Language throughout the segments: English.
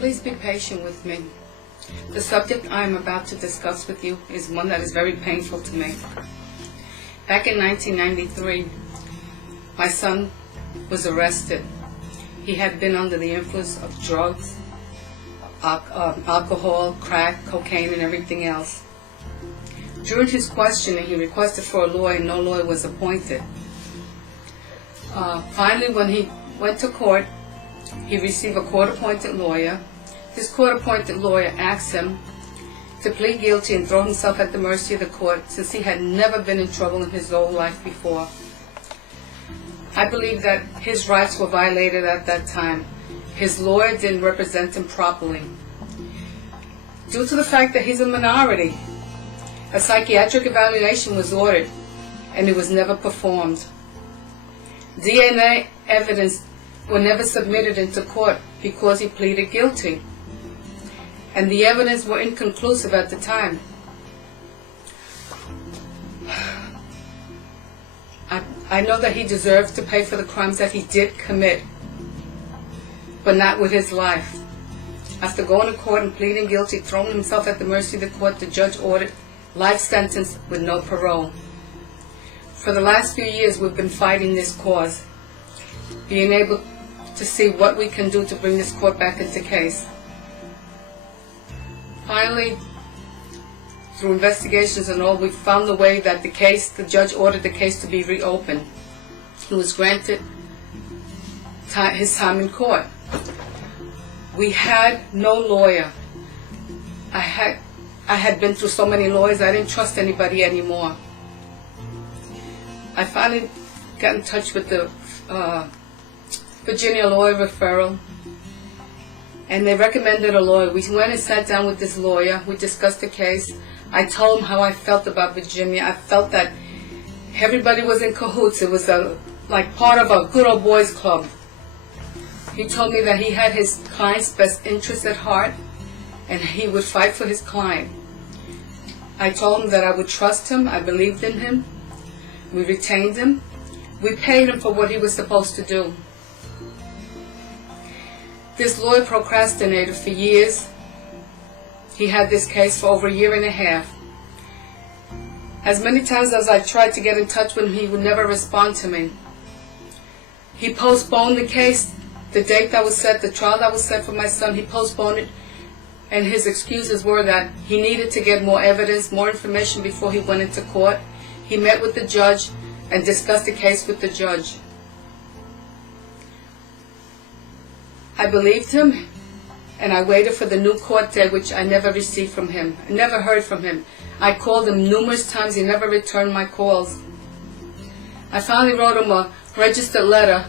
Please be patient with me. The subject I am about to discuss with you is one that is very painful to me. Back in 1993, my son was arrested. He had been under the influence of drugs, alcohol, crack, cocaine, and everything else. During his questioning, he requested for a lawyer, and no lawyer was appointed. Finally, when he went to court, he received a court-appointed lawyer. This court-appointed lawyer asked him to plead guilty and throw himself at the mercy of the court, since he had never been in trouble in his whole life before. I believe that his rights were violated at that time. His lawyer didn't represent him properly. Due to the fact that he's a minority, a psychiatric evaluation was ordered, and it was never performed. DNA evidence were never submitted into court because he pleaded guilty, and the evidence were inconclusive at the time. I know that he deserves to pay for the crimes that he did commit, but not with his life. After going to court and pleading guilty, throwing himself at the mercy of the court, the judge ordered life sentence with no parole. For the last few years, we've been fighting this cause, being able to see what we can do to bring this court back into case. Finally, through investigations and all, we found a way that the judge ordered the case to be reopened. He was granted his time in court. We had no lawyer. I had been through so many lawyers, I didn't trust anybody anymore. I finally got in touch with the Virginia lawyer referral, and they recommended a lawyer. We went and sat down with this lawyer. We discussed the case. I told him how I felt about Virginia. I felt that everybody was in cahoots. It was like part of a good old boys club. He told me that he had his client's best interest at heart, and he would fight for his client. I told him that I would trust him. I believed in him. We retained him. We paid him for what he was supposed to do. This lawyer procrastinated for years. He had this case for over a year and a half. As many times as I tried to get in touch with him, he would never respond to me. He postponed the case, the date that was set, the trial that was set for my son. He postponed it, and his excuses were that he needed to get more evidence, more information before he went into court. He met with the judge and discussed the case with the judge. I believed him, and I waited for the new court date, which I never received from him. I never heard from him. I called him numerous times. He never returned my calls. I finally wrote him a registered letter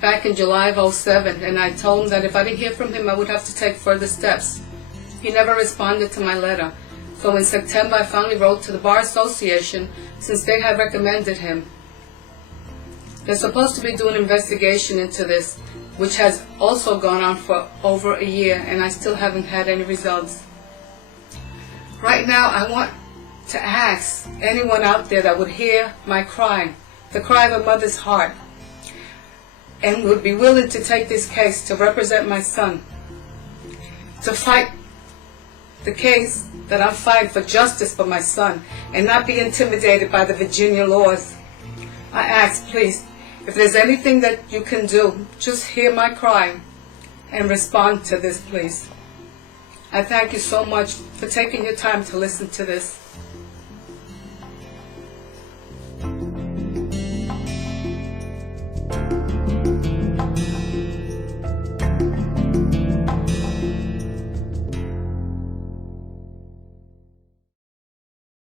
back in July of '07, and I told him that if I didn't hear from him, I would have to take further steps. He never responded to my letter. So in September, I finally wrote to the Bar Association, since they had recommended him. They're supposed to be doing an investigation into this, which has also gone on for over a year, and I still haven't had any results. Right now, I want to ask anyone out there that would hear my cry, the cry of a mother's heart, and would be willing to take this case to represent my son, to fight the case that I'm fighting for justice for my son, and not be intimidated by the Virginia laws. I ask, please, if there's anything that you can do, just hear my cry and respond to this, please. I thank you so much for taking your time to listen to this.